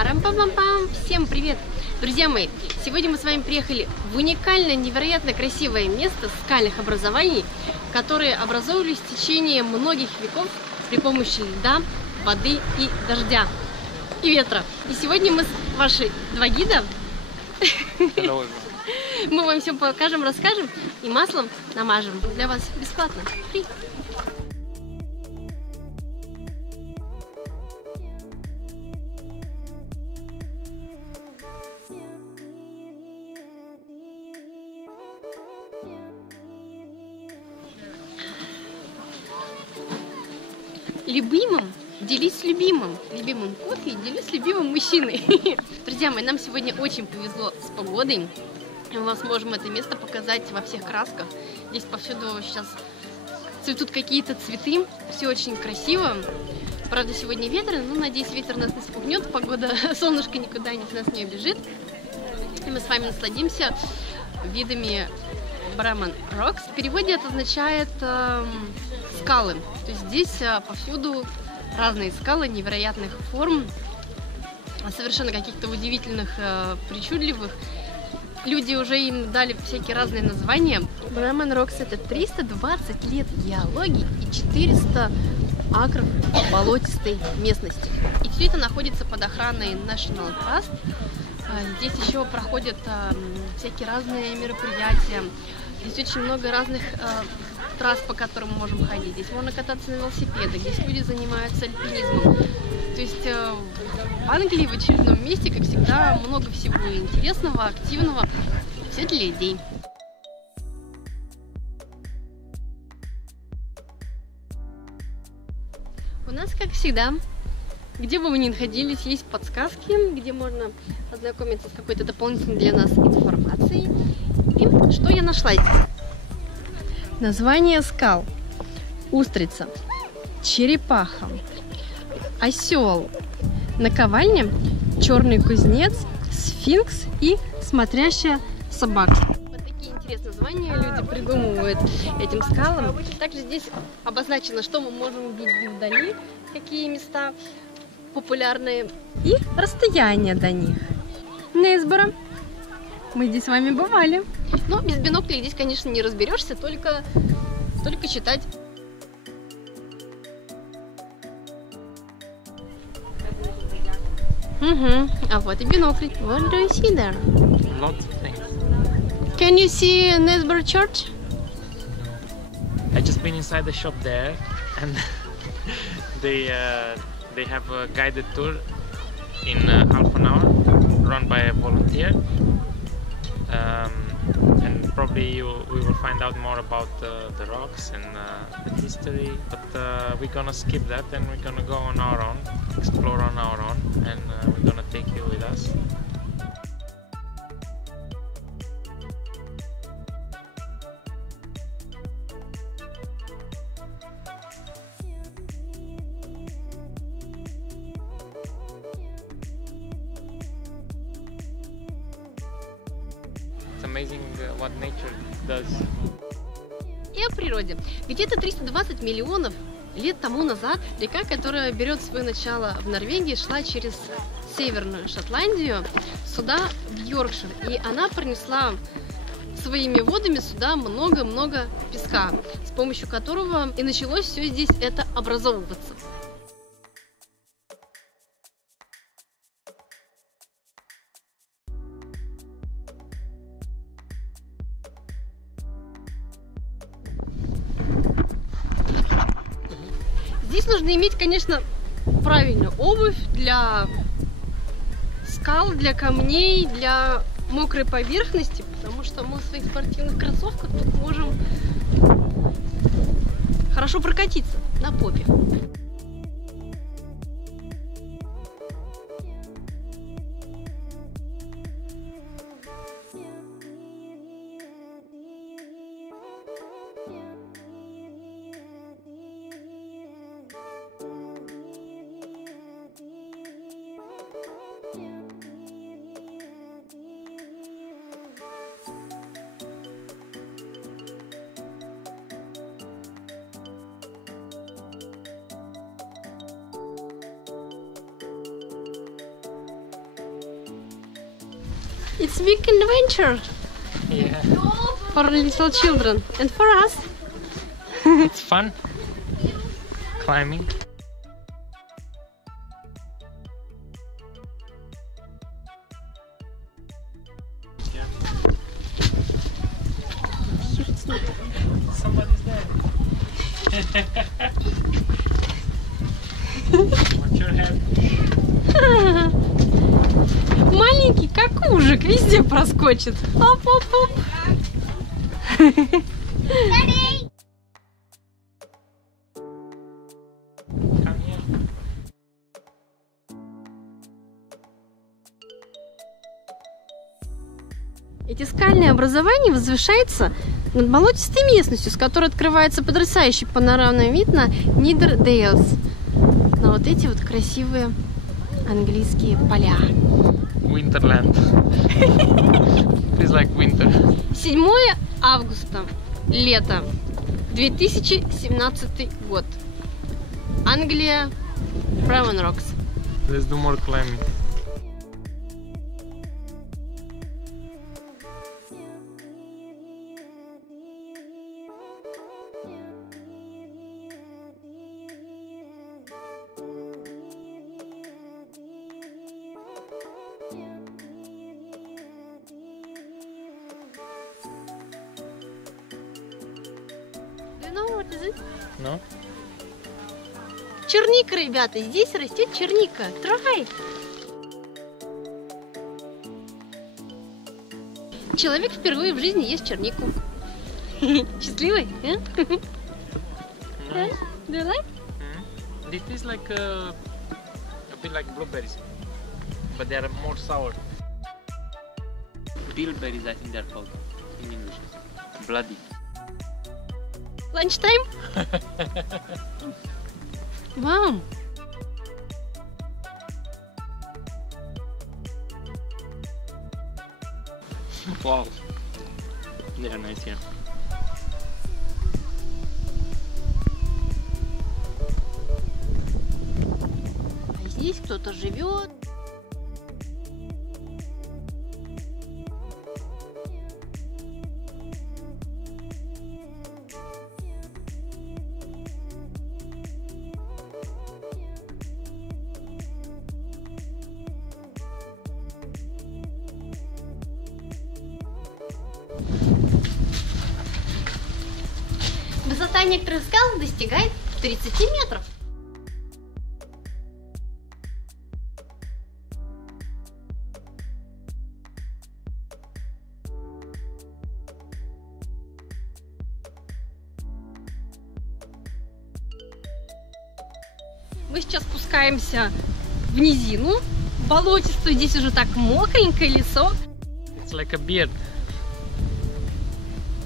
Парам-пам-пам-пам! Всем привет! Друзья мои, сегодня мы с вами приехали в уникальное, невероятно красивое место скальных образований, которые образовывались в течение многих веков при помощи льда, воды и дождя, и ветра. И сегодня мы с ваши два гида, мы вам все покажем, расскажем и маслом намажем для вас бесплатно. Любимым делись с любимым кофе и делись с любимым мужчиной. Друзья мои, нам сегодня очень повезло с погодой. Мы вам сможем это место показать во всех красках. Здесь повсюду сейчас цветут какие-то цветы, все очень красиво. Правда, сегодня ветер, но надеюсь, ветер нас не спугнет, погода, солнышко никуда нас не убежит. И мы с вами насладимся видами Bramman Rocks. В переводе это означает скалы. То есть здесь повсюду разные скалы невероятных форм, совершенно каких-то удивительных, причудливых. Люди уже им дали всякие разные названия. Bramman Rocks — это 320 лет геологии и 400 акров болотистой местности. И все это находится под охраной National Trust. Здесь еще проходят всякие разные мероприятия. Здесь очень много разных трасс, по которым мы можем ходить. Здесь можно кататься на велосипедах, здесь люди занимаются альпинизмом. То есть в Англии в очередном месте, как всегда, много всего интересного, активного. Все для людей. У нас, как всегда, где бы вы ни находились, есть подсказки, где можно ознакомиться с какой-то дополнительной для нас информацией. И что я нашла здесь? Название скал: устрица, черепаха, осел, наковальня, черный кузнец, сфинкс и смотрящая собака. Вот такие интересные названия люди придумывают этим скалам. Также здесь обозначено, что мы можем увидеть вдали, какие места популярные и расстояние до них. Нейсборо. Мы здесь с вами бывали. Но без биноклей здесь, конечно, не разберешься, только читать. А вот и бинокль. What do you see there? Lots of things. Can you see Knaresborough Church? I just been inside the shop there, and they have a guided tour in half an hour, run by a volunteer. And probably we will find out more about the rocks and the history, but we're gonna skip that and we're gonna go on our own, explore on our own, and we're gonna take you with us. It's amazing what nature does. И о природе. Ведь это 320 миллионов лет тому назад река, которая берет свое начало в Норвегии, шла через Северную Шотландию сюда, в Йоркшир. И она пронесла своими водами сюда много-много песка, с помощью которого и началось все здесь это образовываться. Здесь нужно иметь, конечно, правильную обувь для скал, для камней, для мокрой поверхности, потому что мы в своих спортивных кроссовках тут можем хорошо прокатиться на попе. It's big adventure Yeah. for little children and for us. It's fun. Climbing. Yeah. Somebody's there. Watch your head. Маленький как ужик, везде проскочит. Оп-оп-оп. Come here. Эти скальные образования возвышаются над болотистой местностью, с которой открывается потрясающий панорамный вид на Нидердейлс. На вот эти вот красивые английские поля. Winterland. Feels like winter. 7 августа, лето, 2017 год. Англия, Браун Рокс. Let's do more climbing. Do you know what is it? No? Черника, ребята, здесь растет черника. Try. Человек впервые в жизни ест чернику. Счастливый? Nice. Do you like? It is like a bit like blueberries, but they are more sour. Bilberries, I think they are called in English. Bloody. Lunchtime? Мам! Wow. They are nice here. А здесь кто-то живет. Высота некоторых скал достигает 30 метров. Мы сейчас спускаемся в низину, в болотистую. Здесь уже так мокренькое лесо. It's like a beard.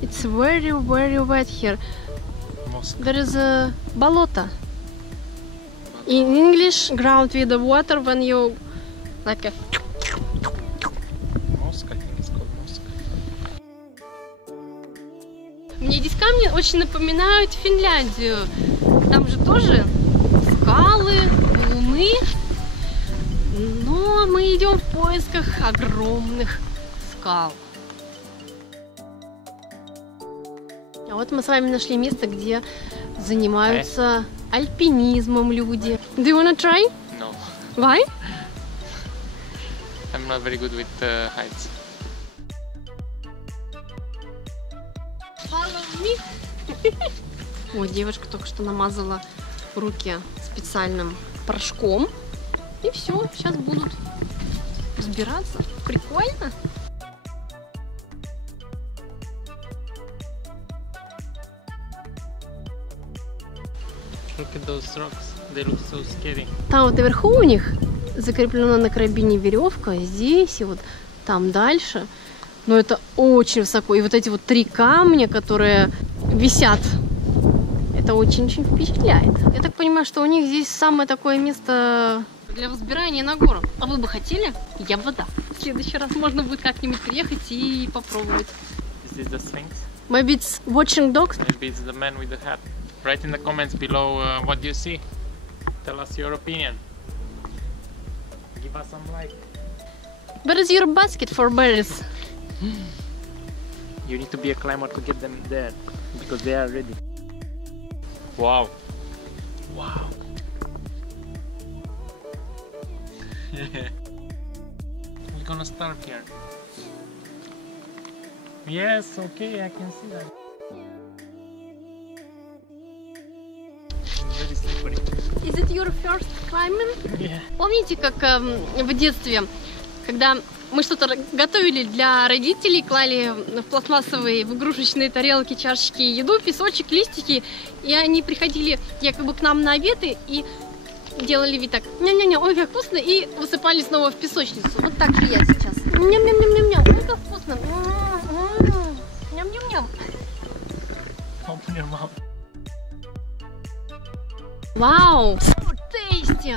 It's very, very wet here. Mosque. There is a bolото. In English, ground with the water when you like a... Mosque, I think it's called mosque. Мне здесь камни очень напоминают Финляндию. Там же тоже скалы, валуны. Но мы идем в поисках огромных скал. А вот мы с вами нашли место, где занимаются альпинизмом люди. Do you wanna try? No, Why? I'm not very good with heights. Follow me. Ой, девушка только что намазала руки специальным порошком. И все, сейчас будут взбираться. Прикольно. Look at those rocks. They look so scary. Там вот наверху у них закреплена на карабине веревка, здесь и вот там дальше. Но это очень высоко. И вот эти вот 3 камня, которые висят, это очень-очень впечатляет. Я так понимаю, что у них здесь самое такое место для взбирания на гору. А вы бы хотели? Я бы да. В следующий раз можно будет как-нибудь приехать и попробовать. Is this the Sphinx? Maybe it's watching dogs. Maybe it's the man with the hat. Write in the comments below what you see. Tell us your opinion. Give us some like. Where is your basket for berries? You need to be a climber to get them there because they are ready. Wow. Wow. We're gonna start here. Yes, okay, I can see that. Very slippery. Is it your first climbing? Yeah. Помните, как в детстве, когда мы что-то готовили для родителей, клали в пластмассовые, в игрушечные тарелки, чашечки еду, песочек, листики, и они приходили якобы к нам на обеды и делали вид так, ня-ня-ня, ой, как вкусно, и высыпали снова в песочницу. Вот так и я сейчас. Ням-ням-ням-ням-ням, ой, как вкусно. Ням-ням-ням. Open your mouth. Вау, so tasty.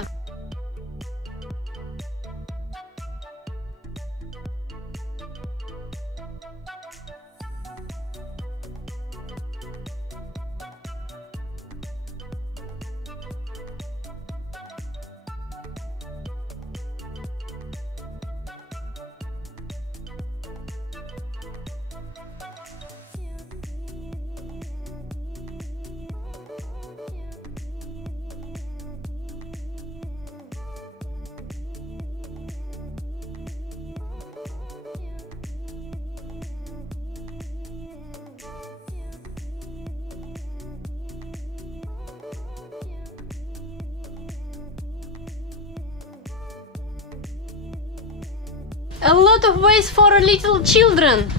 A lot of ways for little children.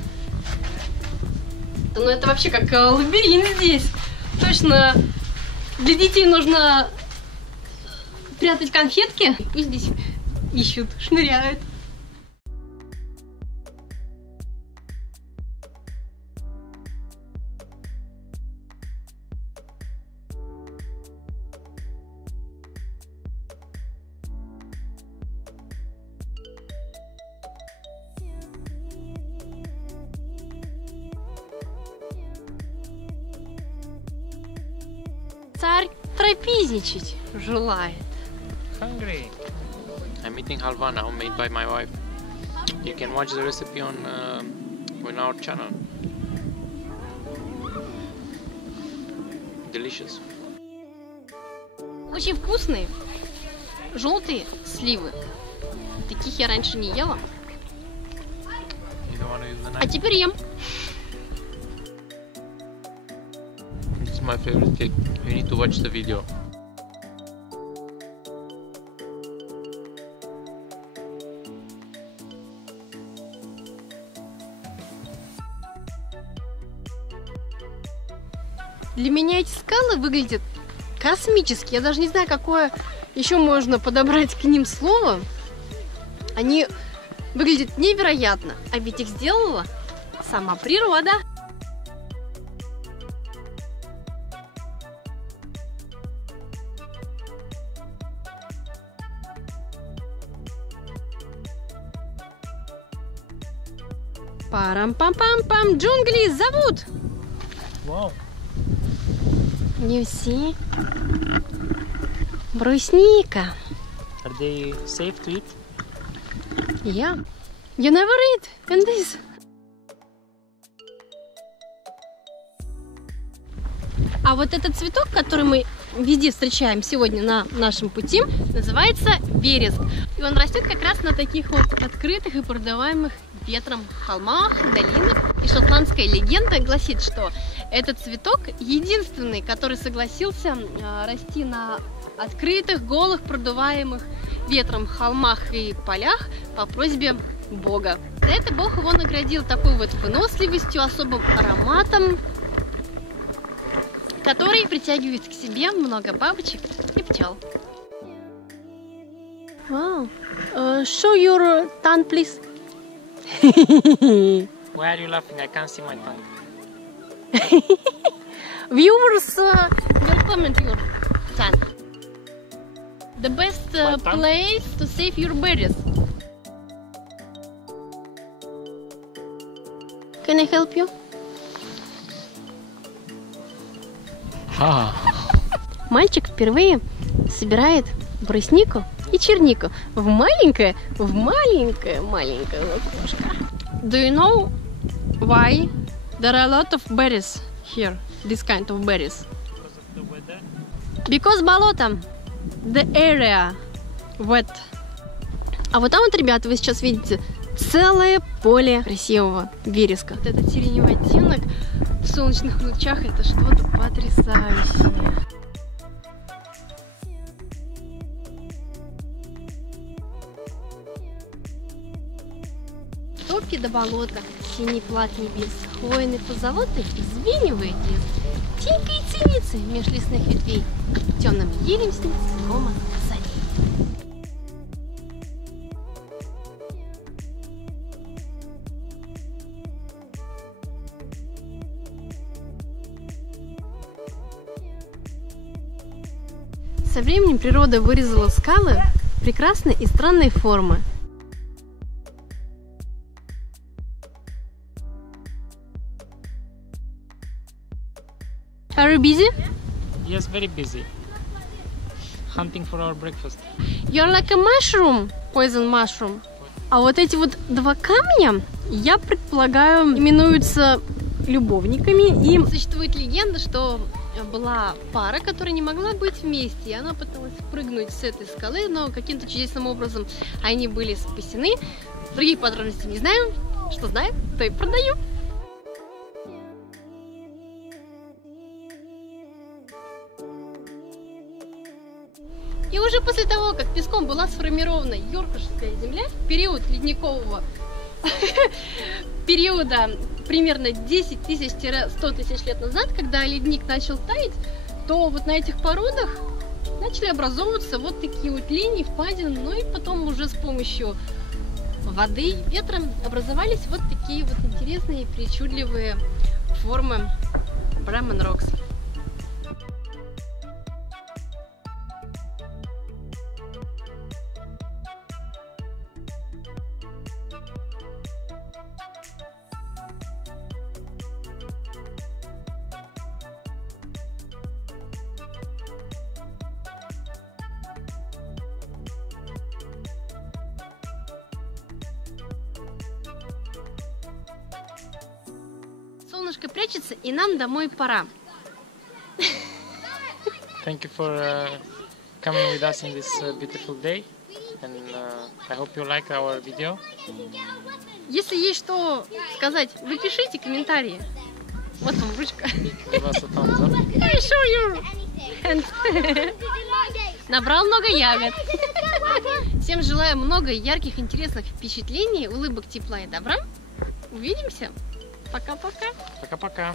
Ну это вообще как лабиринт здесь. Точно для детей нужно прятать конфетки. Пусть здесь ищут, шныряют. Царь трапезничать желает. Hungry. I'm eating halva now, made by my wife. You can watch the recipe on our channel. Delicious. Очень вкусные, желтые сливы. Таких я раньше не ела. You don't want to use the А knife? теперь ем. This is my favorite cake. You need to watch the video. Для меня эти скалы выглядят космически. Я даже не знаю, какое еще можно подобрать к ним слово. Они выглядят невероятно. А ведь их сделала сама природа. Парам-пам-пам-пам, джунгли зовут! Wow. You see? Брусника. Are they safe to eat? Yeah. You never eat in this. А вот этот цветок, который мы везде встречаем сегодня на нашем пути, называется вереск. И он растет как раз на таких вот открытых и продаваемых ветром холмах, долинах. И шотландская легенда гласит, что этот цветок единственный, который согласился расти на открытых, голых, продуваемых ветром холмах и полях по просьбе Бога. За это Бог его наградил такой вот выносливостью, особым ароматом, который притягивает к себе много бабочек и пчел. Wow. Show your tongue, please. Why are you laughing? I can't see my tongue. Viewers will comment your tongue. The best place to save your berries. Can I help you? Мальчик впервые собирает бруснику и чернику в маленькое лукошко. Do you know why there are a lot of berries here? This kind of berries. Because of the weather. Because болото. The area wet. А вот там вот, ребята, вы сейчас видите целое поле красивого вереска. Вот этот сиреневый оттенок в солнечных лучах — это что-то потрясающее. Топки до болота, синий плат небес, хвойный позолотой взвенивает лес. Тикает синицы меж лесных ветвей, темным елем снится гомон залей. Со временем природа вырезала скалы прекрасной и странной формы. Are you busy? Yes, very busy. Hunting for our breakfast. You're like a mushroom, poison mushroom. А вот эти вот два камня, я предполагаю, именуются любовниками. И существует легенда, что была пара, которая не могла быть вместе, и она пыталась прыгнуть с этой скалы, но каким-то чудесным образом они были спасены. Других подробностей не знаю. Что знаю, то и продаю. И уже после того, как песком была сформирована Йоркширская земля, в период ледникового периода примерно 10 тысяч-100 тысяч лет назад, когда ледник начал таять, то вот на этих породах начали образовываться вот такие вот линии, впадины, ну и потом уже с помощью воды и ветра образовались вот такие вот интересные причудливые формы Bramman Rocks. Солнышко прячется, и нам домой пора. Thank you for coming with us in this beautiful day, and I hope you like our video. Если есть что сказать, вы пишите комментарии. Вот вам ручка. Give us a thumbs up. I show you. Набрал много ягод. Всем желаю много ярких, интересных впечатлений, улыбок, тепла и добра. Увидимся. Пока-пока. Пока-пока.